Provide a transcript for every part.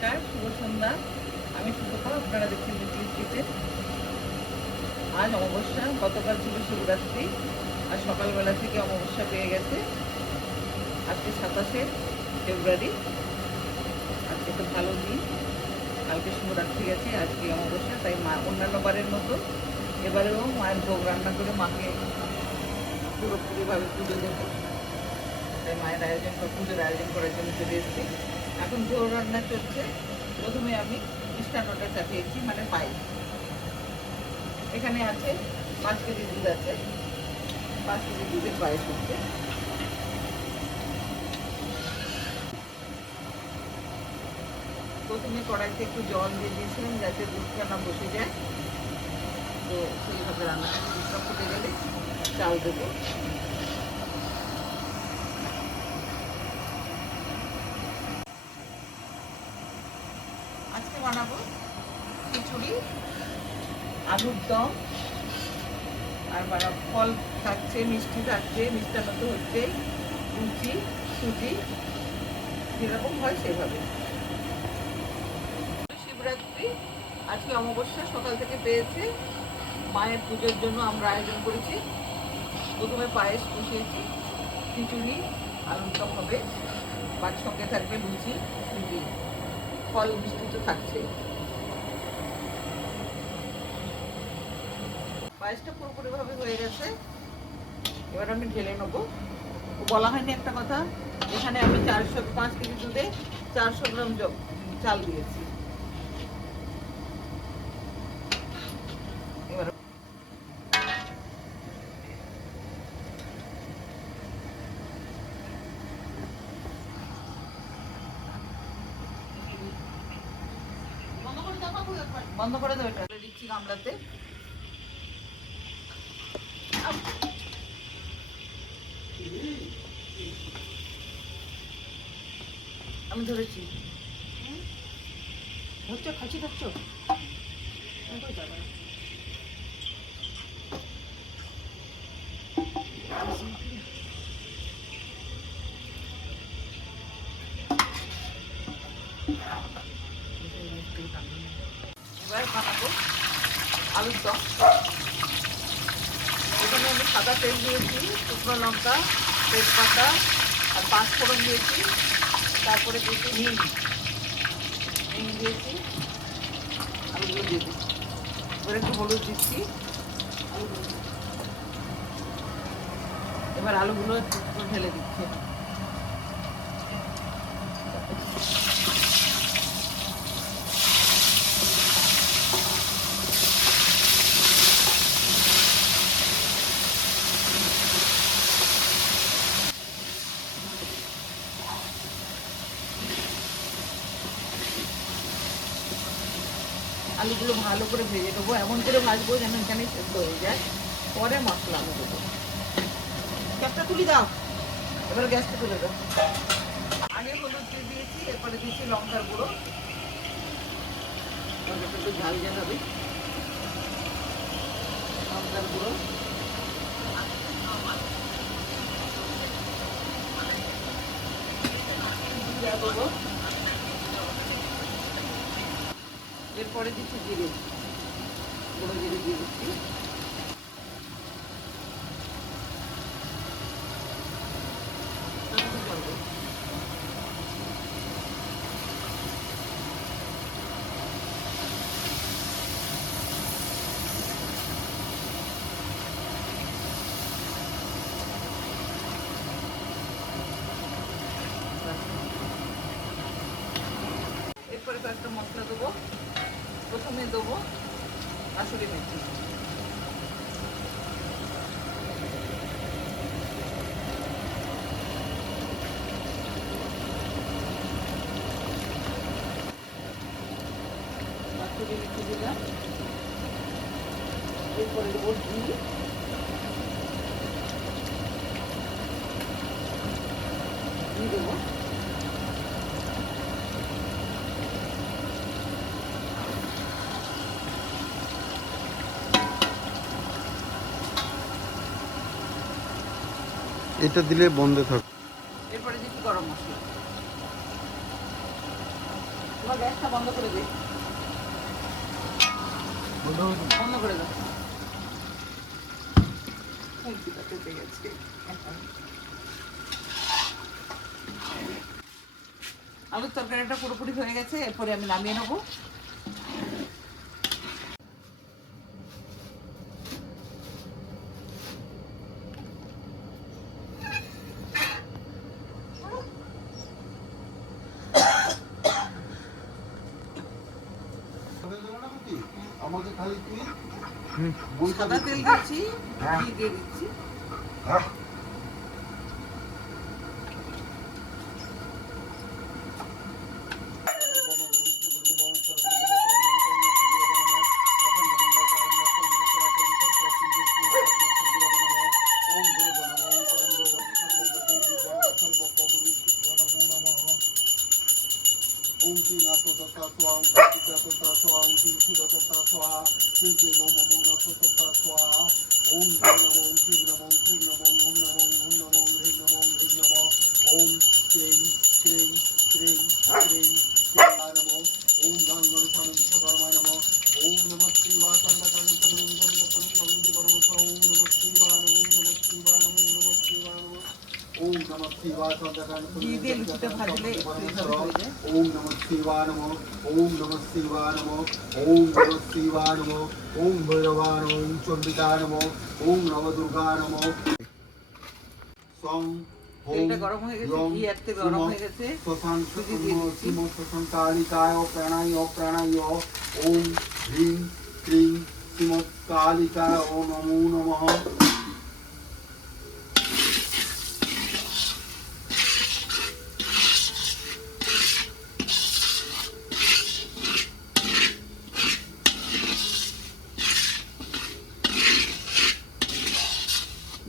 নমস্কার, শুভ সন্ধ্যা। আমি সুপ্রভা আপনারা দেখছেন লিটিল কিচেন আজ অমাবস্যা, গতকাল ছিল শিবরাত্রি, আর সকালবেলা থেকে অমাবস্যা পেয়ে গেছে। আজকে সাতাশে ফেব্রুয়ারি, আজকে তো ভালো দিন। কালকে শিবরাত্রি গেছে আজকে অমাবস্যা, তাই মা অন্যান্য বারের মতো এবারেও মায়ের ভোগ রান্না করে মাকে পুরোপুরিভাবে পুজো দেবো। তাই মায়ের আয়োজন পুজোর আয়োজন করার জন্য চলে এসেছি। এখন ভোর রান্না চলছে। প্রথমে আমি মিষ্টান্নটা চাপিয়েছি মানে পাই এখানে আছে পাঁচ কেজি দুধ আছে। পাঁচ কেজি দুধের পায়েস হচ্ছে। প্রথমে কড়াইতে একটু জল দিয়ে দিয়েছিলাম যাতে দুধটা না বসে যায়। তো সেইভাবে রান্না দুধটা ফুটে গেলে চাল দেবো আজকে বানাবো খিচুড়ি আলুর দম আর বানাবো ফল থাকছে মিষ্টি থাকছে মিষ্টান্ন তো হচ্ছে লুচি সুজি, যেরকম হয় সেভাবে। শিবরাত্রি আজকে অমাবস্যা সকাল থেকে পেয়েছে। মায়ের পুজোর জন্য আমরা আয়োজন করেছি। প্রথমে পায়েস বসিয়েছি খিচুড়ি আলুর হবে। বাদ সঙ্গে থাকবে লুচি, সুজি। ফল মিষ্টি তো থাকছে পায়েসটা পুরোপুরি ভাবে হয়ে গেছে। এবার আমি ঢেলে নেব। বলা হয়নি একটা কথা, এখানে আমি চারশো, পাঁচ কেজি দুধে চারশো গ্রাম চাল দিয়েছি। বন্ধ করে দেবো দিচ্ছি গামলাতে। ধরেছি। ধরছো খাচ্ছি? ধরছো এবার বানাবো আলুর দম। এখানে আমি সাদা তেল দিয়েছি, শুকনো লঙ্কা, তেজপাতা আর পাঁচ ফোড়ন দিয়েছি। তারপরে দিয়েছি হিং। হিং দিয়েছি। আলুগুলো দিয়ে দিচ্ছি। এবার একটু হলুদ দিচ্ছি। এবার আলুগুলো ঢেলে আলুগুলো ভালো করে ভেজে নেব, এমন করে ভাজবো যেন এখানে সেদ্ধ হয়ে যায়। পরে মশলা দেবো। গ্যাসটা তুলি দাও। এবার গ্যাসটা তুলে দাও। আগে হলুদ দিয়ে দিয়েছি, এরপরে দিয়েছি লঙ্কার গুঁড়ো। একটু ঝাল হবে লঙ্কার গুঁড়ো জিরা দেবো এরপরে দিচ্ছি জিরে। গুঁড়ো জিরে দিয়ে দিচ্ছি একটু জল দেবো। এরপরে কয়েকটা মশলা দেবো প্রথমে দেবো কাসুরি মেথি কাসুরি মেথি দিলাম এরপরে দেবো ঘি ঘি দেবো। এটা দিলে বন্ধ থাক। এরপরে দিচ্ছি গরম মশলা। তোমার গ্যাসটা বন্ধ করে দে। বন্ধ করে দাও। গেছে। আলুর তরকারিটা পুরোপুরি হয়ে গেছে এরপরে আমি নামিয়ে নেব। আমাকে খালি তুই সাদা তেল দিচ্ছি দিয়ে দিচ্ছি। নাথ তথা স্বা ওম কার্তিকা তথা স্বা ওম শ্রী শিব তথা স্বা শ্রী শ্রী নম নাথ তথা স্বা ওম শ্রী নম ওম শ্রী নম ওম শ্রী নম ওম নম ওম নম ওম হ্রিং নম ওম হ্রিং নম ওম ক্রিং ঘি দিয়ে লুচিটা ভাজলে ওম নমঃ শিবায় নমঃ ওম নমঃ শিবায় নমঃ ওম নমঃ শিবায় নমঃ ওম ভৈরবায় নমঃ ওম চণ্ডিকায় নমঃ ওম নবদুর্গায় নমঃ সং ওম হ্রিং ক্রিং শ্রীমৎ কালিকায় ও নমো নমঃ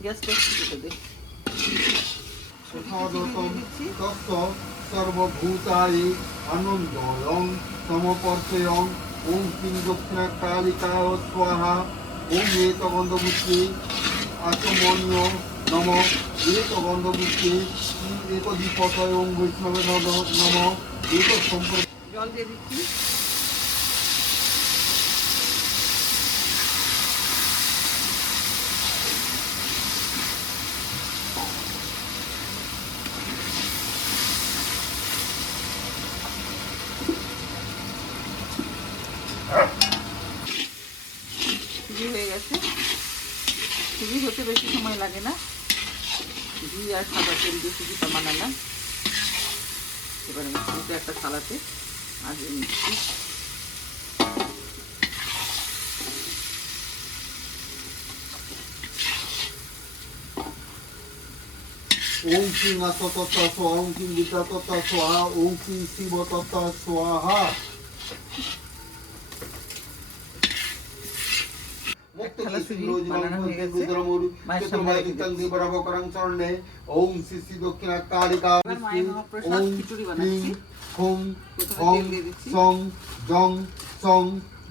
গ্যাসটা একটু কেটে দে তথাগতম তস্য সর্বভূতানি আনন্দয়ং সমপর্শয়ং ওম কিং দক্ষিণা কালিকায় স্বাহা ওম এত গন্ধপুত্রী আচমন্য নম এত গন্ধপুত্রী এক দীপতয় ওম বৈষ্ণবে নম জল দিয়ে দিচ্ছি সুজি হয়ে গেছে সুজি হতে বেশি সময় লাগে না ঘি আর সাদা তেল দিয়ে সুজিটা বানালাম এবার আমি সুজিটা একটা থালাতে আজিয়ে নিচ্ছি ওম কিং আত তত্ত স্বাহা ওম কিং বিদ্যা তত্ত স্বাহা কিং শিব তত্ত স্বাহা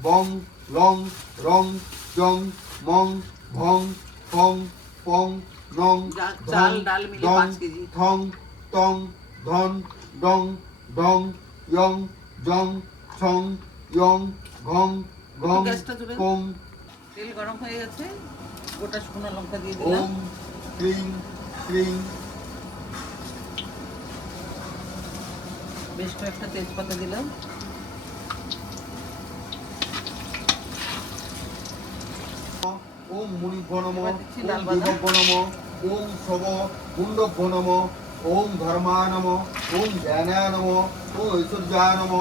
বং লং রং জং মং ভং ফং পং নং যা- ধং, চাল, ডাল মিলে দং, পাঁচ কেজি। থং টং ধন ডং ডং ইয়ং জং ছং ইয়ং ঘং ঘং গ্যাসটা জুড়ে দাও। কং তেল গরম হয়ে গেছে গোটা শুকনো লঙ্কা দিয়ে দিলাম। বেশ কয়েকটা তেজপাতা দিলাম। ওম মুনিভ্য নম ওম। বিভব্য নম ওম মুন্ডভ্য নম ওম ধর্মা নম ওম ওম ঐশ্বর্যা নম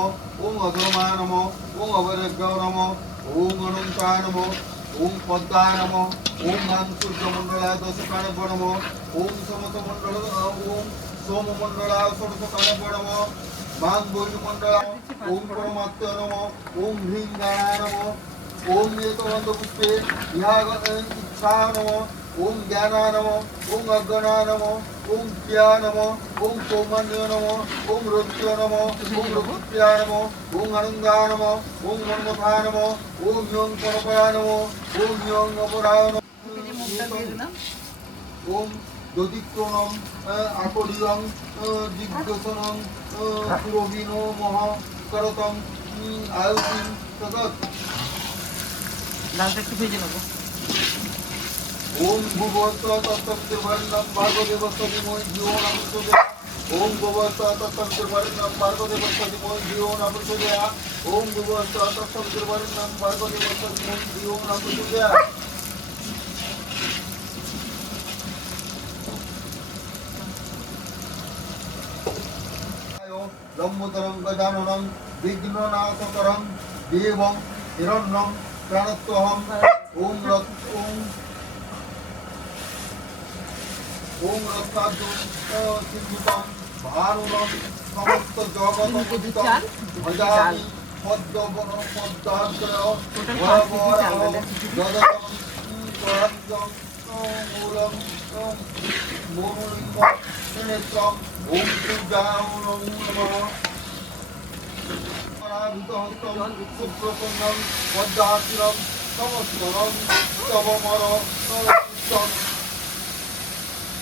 ওম অধর্মা নম ওম অবৈরজ্ঞ নম ওম অনন্তায় নম ওম পদ্মায় নম, ওম নাম সূর্যমণ্ডলায় দশকাণব্য বড়ম ওম সমতমণ্ডল, ওম সোমমণ্ডলায় ষোড়শকাণব্য বড়ম মাং বৈরমণ্ডলায় ওম পরমাত্ম নম, ওম হ্রিং গাণায় নম, ওম নিয়তবন্ধপুষ্পে ইহা ইচ্ছা নম। ওম জ্ঞানা নম ওম অজ্ঞানা নম ওম ক্রিয়া নম ওম কৌমান্য নম ওম রৌদ্র নম ওম রঘুপ্রিয়া নম ওম আনন্দা নম ওম মন্মথা নম ওম ইয়ং পরপয়া নম ওম ইয়ং অপরায় নম কেজি মুগটা দিয়ে দিলাম ওম দধিক্রণম আকরিয়ং দিগ্দশনং পুরবীনো মহ করতম আয়ুষিং তদৎ লালটা একটু ভেজে নেব ওম ভুবস্ত তত্ত্বর্বর্ণম ভার্গদেবস্ত বিমোই জীবন অমৃতদে ওম ভুবস্ত তত্ত্বর্বর্ণম ভার্গদেবস্ত বিমোই জীবন অমৃতদে ওম ভুবস্ত তত্ত্বর্বর্ণম ভার্গদেবস্ত বিমোই জীবন অমৃতদে লম্বতরং গজাননং বিঘ্ননাথকরং দেবং হিরণ্যং প্রাণত্বহং। ওম ওম ওম সিদ্ধুতম ভানুরম সমস্ত কেজি ডাল। ভজামি পদ্মবন। যদতম পরঞ্জম মূলম মনুলিঙ্গ ত্রিনেত্রম ওম সূর্যায় নমঃ পরাভূতহস্তম সুপ্রসন্নম পদ্মাতিরম সমস্তরম তবমর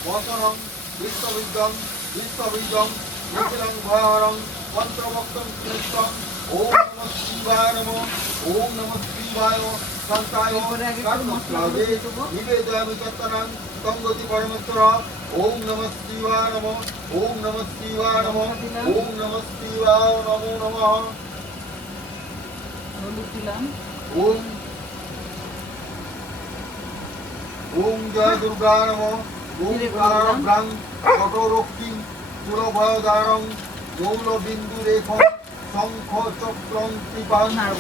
বচনং বিশ্ববিদ্যং বিশ্ববিদ্যং নিখিলং ভয়হরং মন্ত্রভক্তং কৃষ্ণং ওম নমঃ শিবায় নমঃ ওম নমঃ শিবায় দিয়ে দেবো। নিবেদয়ামি চত্তনাং তঙ্গতি পরমেশ্বর। ওম নমঃ শিবায় নমঃ ওম নমঃ শিবায় নমঃ ওম নমঃ শিবায় নমো নমঃ। ওম ওম জয় দুর্গা নম। ব্রাং কঠোরক্ষী পুরভয়দারং মৌল রেখ শঙ্খ চক্রং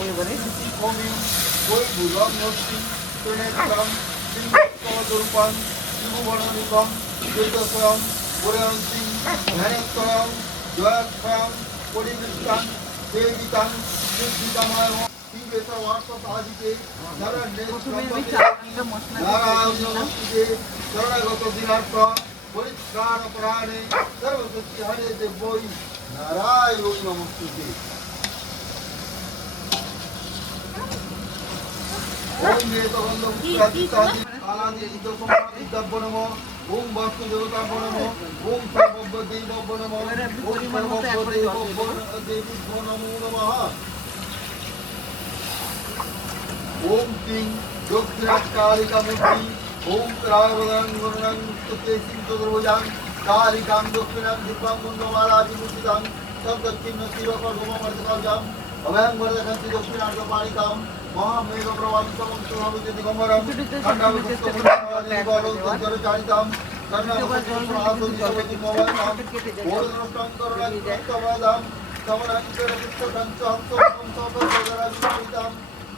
এবারে কমি ওই ভুজং হস্তি ত্রিনেত্রং সিংহদুর্পং শিববননিকং বেদস্বয়ং পুরয়ন্তিং ধ্যানেশ্বরং জয়ক্ষয়ং পরিবৃত্তাং দেবিতাং সিদ্ধিতাময় মশলা দিয়ে নারায়ণ দিলাম নমস্তুতে শরণাগত দিনার্থ পরিত্রাণ প্রাণে সর্বশক্তি হরে দেবই নারায়ণ নমস্তুতে ওম নেতগন্ধ পুত্রাদিত্যাদি কালাদি দশমাদিদ্যাব্য নম ওম বাস্তু দেবতাব্য নম ওম সর্বব্য দেবব্য নম ওম সর্বব্য দেবব্য দেবীভ্য নমো নমঃ। ওম ক্লিং দক্ষিণাকালিকা মূর্তি ওম ত্রাবদাং গুণাং তুতে সিংহদর্ভজাং কালিকাং দক্ষিণাং দিব্যাং মুন্ডমালা বিমূর্তিতাং সদক্ষিণ শিরকর্মমর্দকাজাম অভয়ং বরদকান্তি দক্ষিণার্ধ পাণিকাম মহামেঘ প্রবাহিতম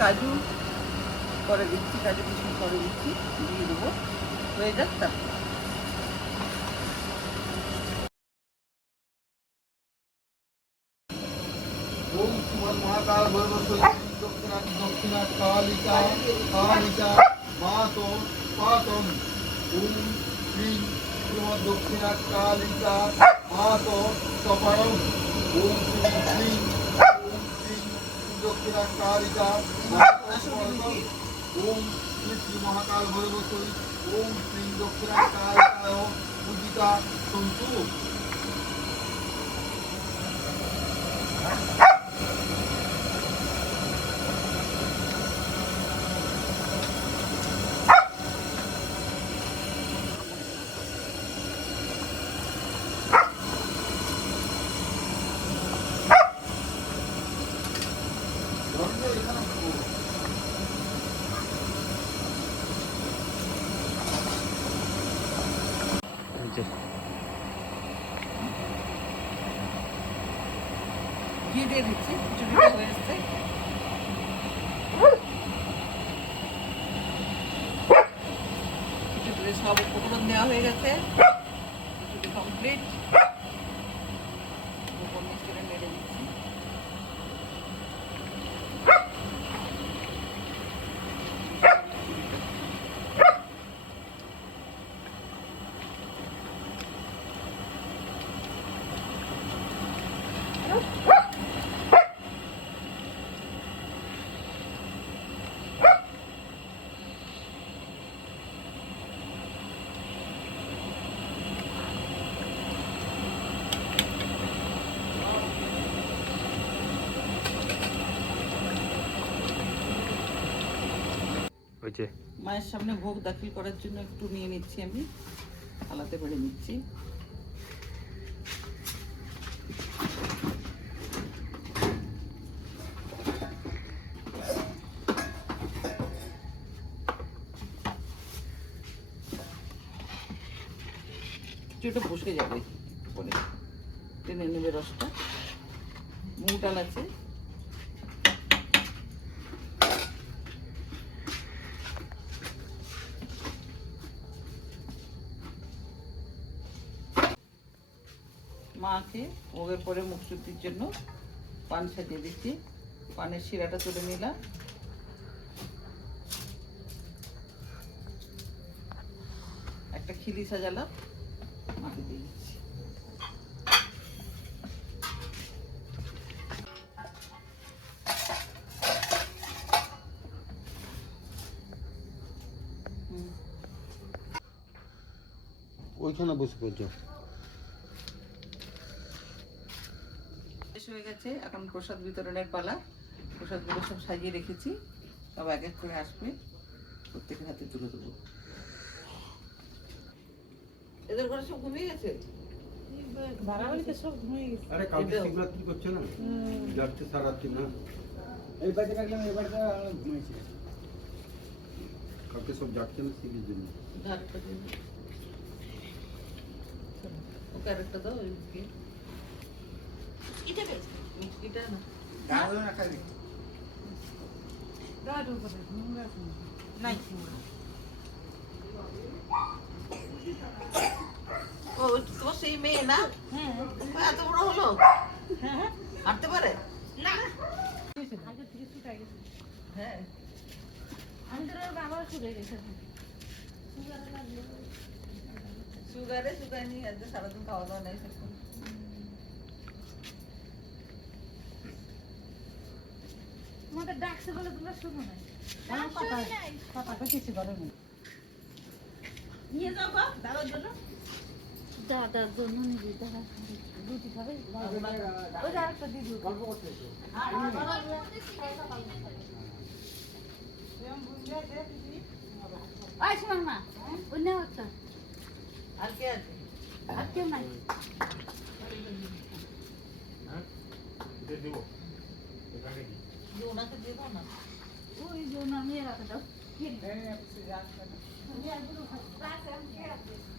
কাজু পরে দিচ্ছি, কাজু কিশমিশ পরে দিচ্ছি, দিয়ে দেবো। হয়ে যাক, তারপর। দক্ষিণা কালিকা মাতো পাতম ওম শ্রী শ্রীমদ দক্ষিণা কালিকা মাতো সপরম ওম শ্রী শ্রী ওম শ্রী কালিকা ওম শ্রী মহাকাল ভৈরবস্বরী ওম শ্রী দক্ষিণা কালিকায় পূজিতা সন্তু মায়ের সামনে ভোগ দাখিল করার জন্য একটু নিয়ে নিচ্ছি আমি। থালাতে বেড়ে নিচ্ছি। কিছুটা বসে যাবে পরে টেনে নেবে রসটা মুগ ডাল আছে মাকে ভোগের পরে মুখ শুদ্ধির জন্য পান সাজিয়ে দিচ্ছি। পানের শিরাটা তুলে নিলাম। একটা খিলি সাজালাম, মাকে দিয়ে দিচ্ছি। ওইখানে বসে পড়ছো শেষ হয়ে গেছে এখন প্রসাদ বিতরণের পালা। প্রসাদগুলো সব সাজিয়ে রেখেছি। সব এক এক করে আসবে। প্রত্যেকের হাতে তুলে দেবো। এদের ঘরে সব ঘুমিয়ে গেছে? বাড়াবাড়িতে সব ঘুমিয়ে গেছে। আরে কালকে শিবরাত্রি করছে না? যাচ্ছে সারাত্রি না? এই বাড়িতে রাখলাম এই বাড়িতে ঘুমাইছি। কালকে সব যাচ্ছে না শিবের জন্য? ঘাটটা দিয়ে দাও। ওই মিষ্টি মিষ্টিটা না। নাই। ও তোমার সেই মেয়ে না? ও এত বড় হলো? হাঁটতে পারে? হ্যাঁ। সুগারে সুগার নিয়ে আজকে সারাদিন খাওয়া দাওয়া নেই। তোমাদের ডাকছে বলে তোমরা শুনো না পাপাকে কিছু করে না নিয়ে যাও বা দাদার জন্য। দাদার জন্য নিজে দাদা রুটি খাবে? ওই আরেকটা দিদি গল্প করতে ওই শোন মা ওই নেও আর কে আছে? আর কেউ নাই? যে ওনাকে দাও না ওই যে ওনার মেয়েরা তো দাও এই, আমি। রাখে, আমি খেয়ে রাখব।